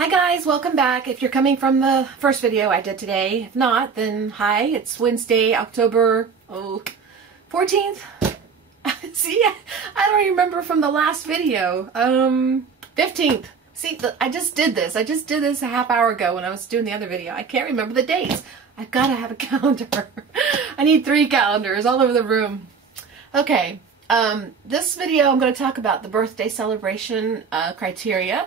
Hi guys, welcome back. If you're coming from the first video I did today, if not, then hi, it's Wednesday, October 14th. See, I don't remember from the last video. 15th. See, I just did this. I just did this a half hour ago when I was doing the other video. I can't remember the dates. I've got to have a calendar. I need 3 calendars all over the room. Okay, this video I'm going to talk about the birthday celebration criteria.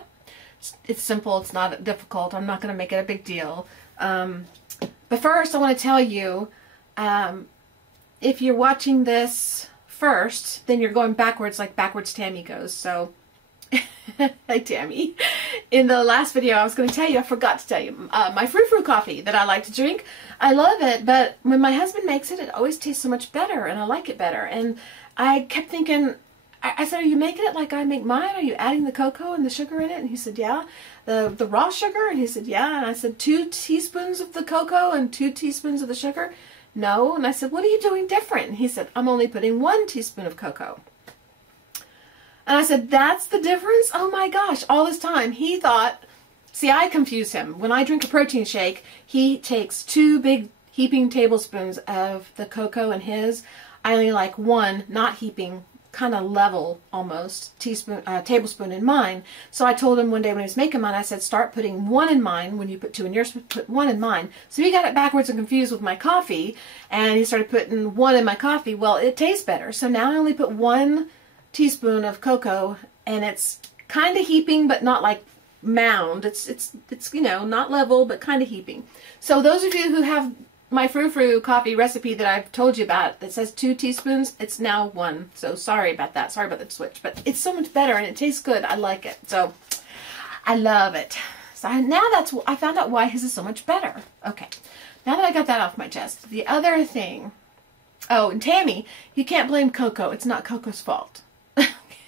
It's simple, it's not difficult, I'm not going to make it a big deal. But first I want to tell you, if you're watching this first, then you're going backwards like backwards Tammy goes. So, hi Tammy. In the last video I was going to tell you, I forgot to tell you, my frou-frou coffee that I like to drink, I love it, but when my husband makes it, it always tastes so much better and I like it better. And I kept thinking, I said, are you making it like I make mine? Are you adding the cocoa and the sugar in it? And he said, yeah. The raw sugar? And he said, yeah. And I said, 2 teaspoons of the cocoa and 2 teaspoons of the sugar? No. And I said, what are you doing different? And he said, I'm only putting 1 teaspoon of cocoa. And I said, that's the difference? Oh my gosh. All this time he thought, see, I confuse him. When I drink a protein shake, he takes 2 big heaping tablespoons of the cocoa in his. I only like 1, not heaping, kind of level almost tablespoon in mine. So I told him one day when he was making mine, I said, start putting 1 in mine. When you put 2 in yours, put 1 in mine. So he got it backwards and confused with my coffee, and he started putting 1 in my coffee. Well, it tastes better. So now I only put 1 teaspoon of cocoa, and it's kind of heaping, but not like mound. It's you know, not level, but kind of heaping. So those of you who have my frou-frou coffee recipe that I've told you about that says 2 teaspoons, it's now 1. So sorry about that. Sorry about the switch. But it's so much better and it tastes good. I like it. So I love it. So I found out why his is so much better. Okay. Now that I got that off my chest, the other thing. Oh, and Tammy, you can't blame Coco. It's not Coco's fault.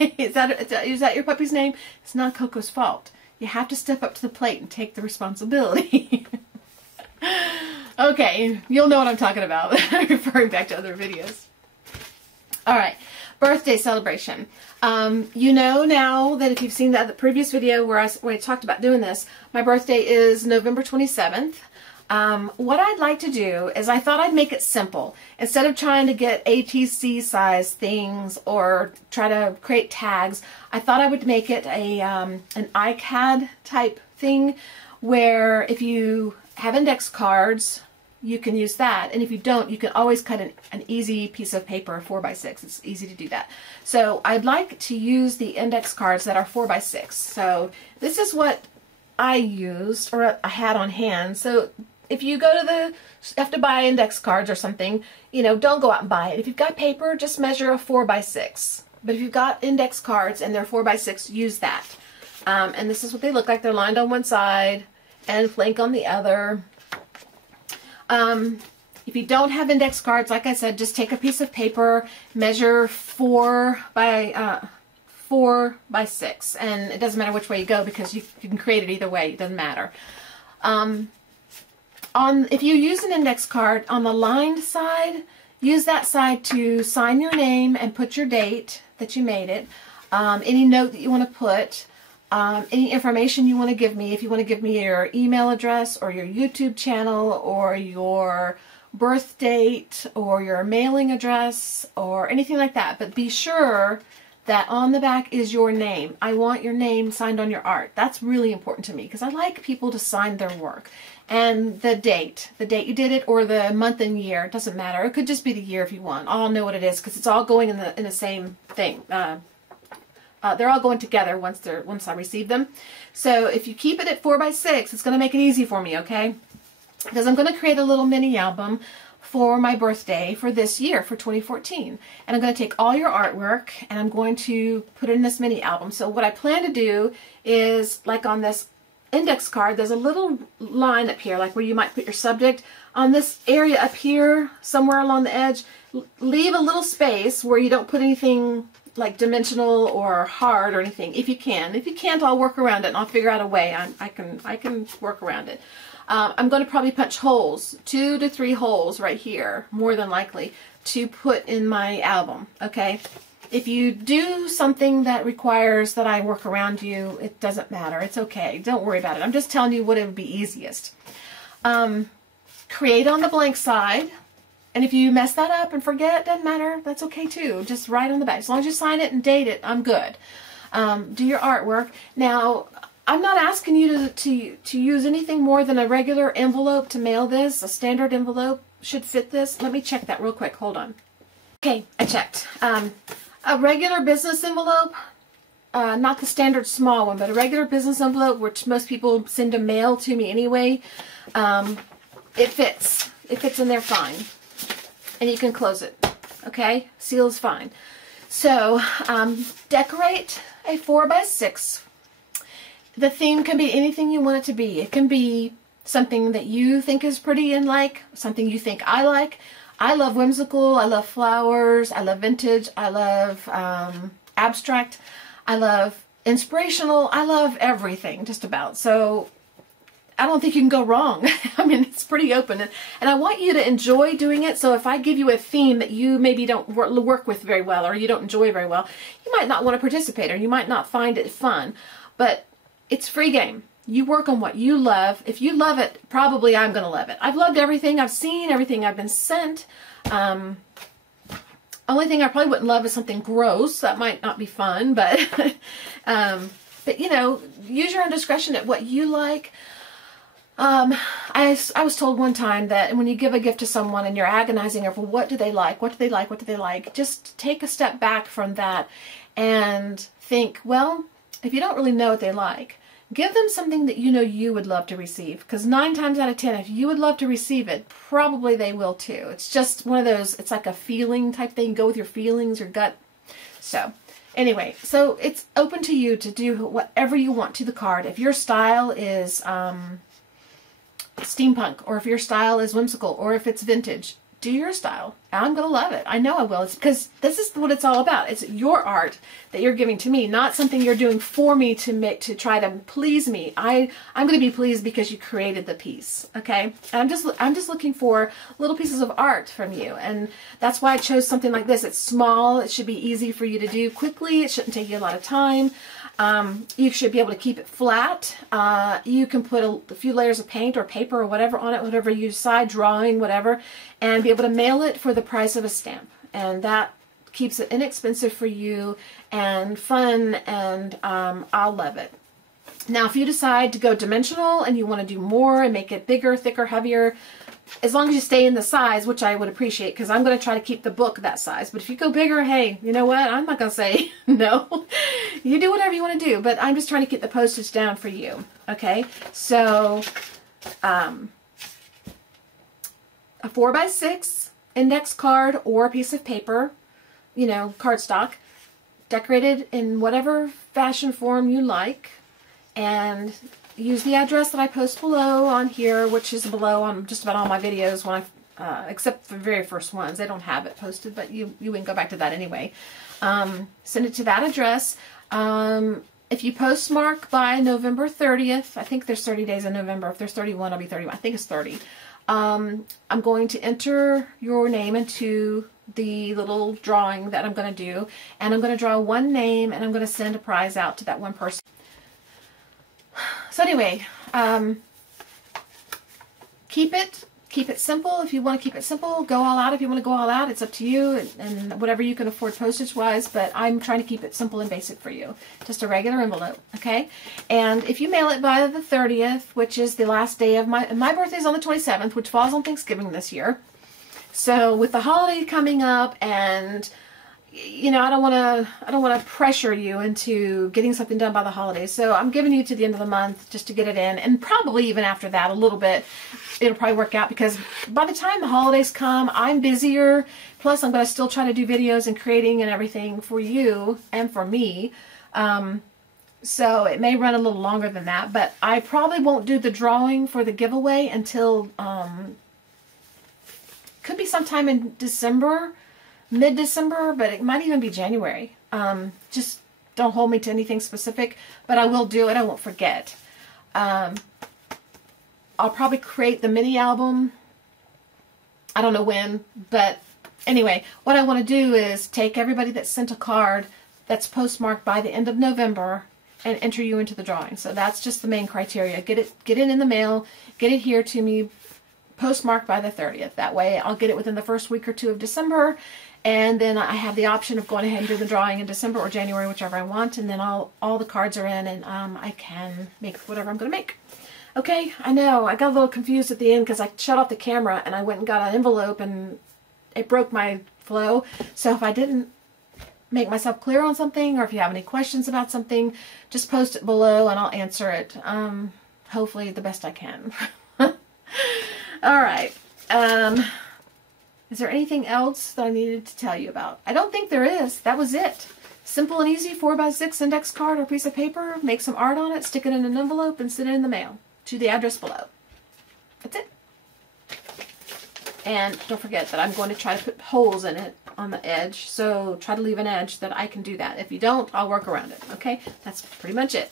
Is that your puppy's name? It's not Coco's fault. You have to step up to the plate and take the responsibility. Okay, you'll know what I'm talking about. Referring back to other videos. Alright, birthday celebration. You know now that if you've seen the previous video where I talked about doing this, my birthday is November 27th. What I'd like to do is I thought I'd make it simple. Instead of trying to get ATC size things or try to create tags, I thought I would make it an iCAD type thing where if you have index cards, you can use that, and if you don't, you can always cut an easy piece of paper, 4x6. It's easy to do that. So I'd like to use the index cards that are 4x6. So this is what I used, or I had on hand. So if you go to have to buy index cards or something, you know, don't go out and buy it. If you've got paper, just measure a 4x6. But if you've got index cards and they're 4x6, use that. And this is what they look like. They're lined on one side and flank on the other. If you don't have index cards, like I said, just take a piece of paper, measure 4 by 6, and it doesn't matter which way you go because you can create it either way. It doesn't matter. If you use an index card, on the lined side, use that side to sign your name and put your date that you made it, any note that you want to put, any information you want to give me. If you want to give me your email address or your YouTube channel or your birth date or your mailing address or anything like that. But be sure that on the back is your name. I want your name signed on your art. That's really important to me because I like people to sign their work. And the date you did it, or the month and year, it doesn't matter. It could just be the year if you want. I'll know what it is because it's all going in the same thing. They're all going together once I receive them. So if you keep it at 4x6, it's going to make it easy for me, okay? Because I'm going to create a little mini album for my birthday for this year, for 2014. And I'm going to take all your artwork and I'm going to put it in this mini album. So what I plan to do is, like on this index card, there's a little line up here, like where you might put your subject. On this area up here, somewhere along the edge, leave a little space where you don't put anything like dimensional or hard or anything, if you can. If you can't, I'll work around it and I'll figure out a way. I can work around it. I'm going to probably punch holes, 2 to 3 holes right here, more than likely, to put in my album, okay? If you do something that requires that I work around you, it doesn't matter. It's okay. Don't worry about it. I'm just telling you what it would be easiest. Create on the blank side. And if you mess that up and forget, doesn't matter. That's okay too. Just write on the back. As long as you sign it and date it, I'm good. Do your artwork. Now, I'm not asking you to use anything more than a regular envelope to mail this. A standard envelope should fit this. Let me check that real quick. Hold on. Okay, I checked. A regular business envelope, not the standard small one, but a regular business envelope, which most people send to mail to me anyway, it fits. It fits in there fine. And you can close it. Okay? Seal's fine. So, decorate a 4x6. The theme can be anything you want it to be. It can be something that you think is pretty and like, something you think I like. I love whimsical, I love flowers, I love vintage, I love abstract, I love inspirational, I love everything, just about. So I don't think you can go wrong. I mean, it's pretty open. And I want you to enjoy doing it. So if I give you a theme that you maybe don't work with very well or you don't enjoy very well, you might not want to participate or you might not find it fun. But it's free game. You work on what you love. If you love it, probably I'm going to love it. I've loved everything I've seen, everything I've been sent. Only thing I probably wouldn't love is something gross. That might not be fun, but you know, use your own discretion at what you like. I was told one time that when you give a gift to someone and you're agonizing over what do they like, what do they like, what do they like, just take a step back from that and think, well, if you don't really know what they like, give them something that you know you would love to receive. Because 9 times out of 10, if you would love to receive it, probably they will too. It's just one of those, it's like a feeling type thing. Go with your feelings, your gut. So anyway, so it's open to you to do whatever you want to the card. If your style is steampunk, or if your style is whimsical, or if it's vintage, do your style. I'm going to love it. I know I will. It's because this is what it's all about. It's your art that you're giving to me, not something you're doing for me to try to please me. I'm going to be pleased because you created the piece. Okay? And I'm just looking for little pieces of art from you. And that's why I chose something like this. It's small. It should be easy for you to do quickly. It shouldn't take you a lot of time. You should be able to keep it flat. You can put a few layers of paint or paper or whatever on it, whatever you decide, drawing, whatever, and be able to mail it for the price of a stamp. And that keeps it inexpensive for you and fun, and I'll love it. Now, if you decide to go dimensional and you want to do more and make it bigger, thicker, heavier, as long as you stay in the size, which I would appreciate, because I'm going to try to keep the book that size. But if you go bigger, hey, you know what? I'm not going to say no. You do whatever you want to do, but I'm just trying to keep the postage down for you. Okay? So, a 4x6 index card or a piece of paper, you know, cardstock, decorated in whatever fashion form you like, and use the address that I post below on here, which is below on just about all my videos, when except for the very first ones. They don't have it posted, but you can go back to that anyway. Send it to that address. If you postmark by November 30th, I think there's 30 days in November. If there's 31, I'll be 31. I think it's 30. I'm going to enter your name into the little drawing that I'm going to do, and I'm going to draw one name, and I'm going to send a prize out to that one person. So anyway, keep it simple. If you want to keep it simple, go all out. If you want to go all out, it's up to you, and whatever you can afford postage-wise, but I'm trying to keep it simple and basic for you. Just a regular envelope, okay? And if you mail it by the 30th, which is the last day of my birthday's on the 27th, which falls on Thanksgiving this year. So with the holiday coming up, and you know, I don't want to pressure you into getting something done by the holidays. So I'm giving you to the end of the month just to get it in, and probably even after that a little bit, it'll probably work out, because by the time the holidays come, I'm busier. Plus, I'm going to still try to do videos and creating and everything for you and for me. So it may run a little longer than that, but I probably won't do the drawing for the giveaway until could be sometime in December. Mid-December, but it might even be January. Just don't hold me to anything specific, but I will do it. I won't forget. I'll probably create the mini album. I don't know when, but anyway, what I want to do is take everybody that sent a card that's postmarked by the end of November and enter you into the drawing. So that's just the main criteria. Get it in the mail, get it here to me, postmarked by the 30th. That way I'll get it within the first week or two of December, and then I have the option of going ahead and do the drawing in December or January, whichever I want, and then all the cards are in, and I can make whatever I'm going to make. Okay, I know, I got a little confused at the end because I shut off the camera and I went and got an envelope and it broke my flow. So if I didn't make myself clear on something, or if you have any questions about something, just post it below and I'll answer it. Hopefully the best I can. Alright. Is there anything else that I needed to tell you about? I don't think there is. That was it. Simple and easy 4x6 index card or piece of paper. Make some art on it, stick it in an envelope, and send it in the mail to the address below. That's it. And don't forget that I'm going to try to put holes in it on the edge. So try to leave an edge that I can do that. If you don't, I'll work around it. Okay? That's pretty much it.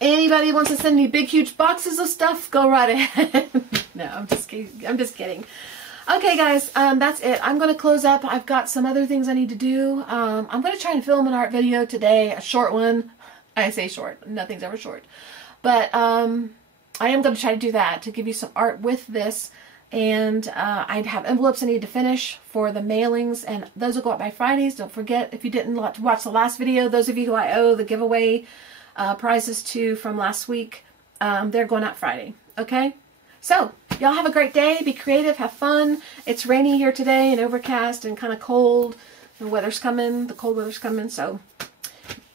Anybody wants to send me big, huge boxes of stuff, go right ahead. No, I'm just kidding. I'm just kidding. Okay, guys, that's it. I'm going to close up. I've got some other things I need to do. I'm going to try and film an art video today, a short one. I say short. Nothing's ever short. But I am going to try to do that, to give you some art with this. And I'd have envelopes I need to finish for the mailings, and those will go out by Fridays. Don't forget, if you didn't watch the last video, those of you who I owe the giveaway prizes to from last week, they're going out Friday. Okay? So, y'all have a great day. Be creative. Have fun. It's rainy here today and overcast and kind of cold. The weather's coming. The cold weather's coming. So,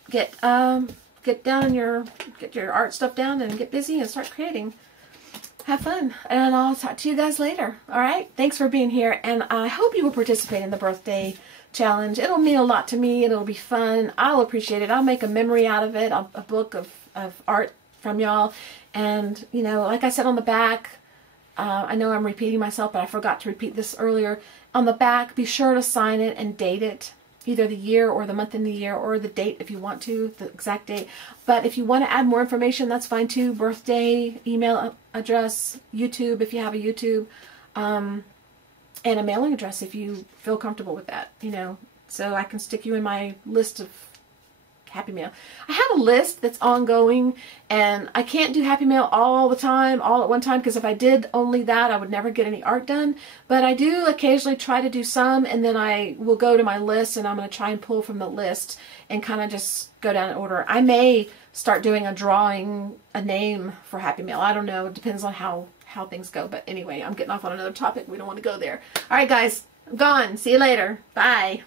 get down and get your art stuff down and get busy and start creating. Have fun. And I'll talk to you guys later. Alright? Thanks for being here. And I hope you will participate in the birthday challenge. It'll mean a lot to me. It'll be fun. I'll appreciate it. I'll make a memory out of it. A book of art from y'all. And, you know, like I said on the back, I know I'm repeating myself, but I forgot to repeat this earlier. On the back, be sure to sign it and date it. Either the year or the month in the year, or the date if you want to, the exact date. But if you want to add more information, that's fine too. Birthday, email address, YouTube if you have a YouTube, and a mailing address if you feel comfortable with that, you know. So I can stick you in my list of Happy Mail. I have a list that's ongoing, and I can't do Happy Mail all the time, all at one time, because if I did only that, I would never get any art done. But I do occasionally try to do some, and then I will go to my list, and I'm going to try and pull from the list and kind of just go down in order. I may start doing a drawing, a name for Happy Mail. I don't know. It depends on how things go. But anyway, I'm getting off on another topic. We don't want to go there. All right, guys. I'm gone. See you later. Bye.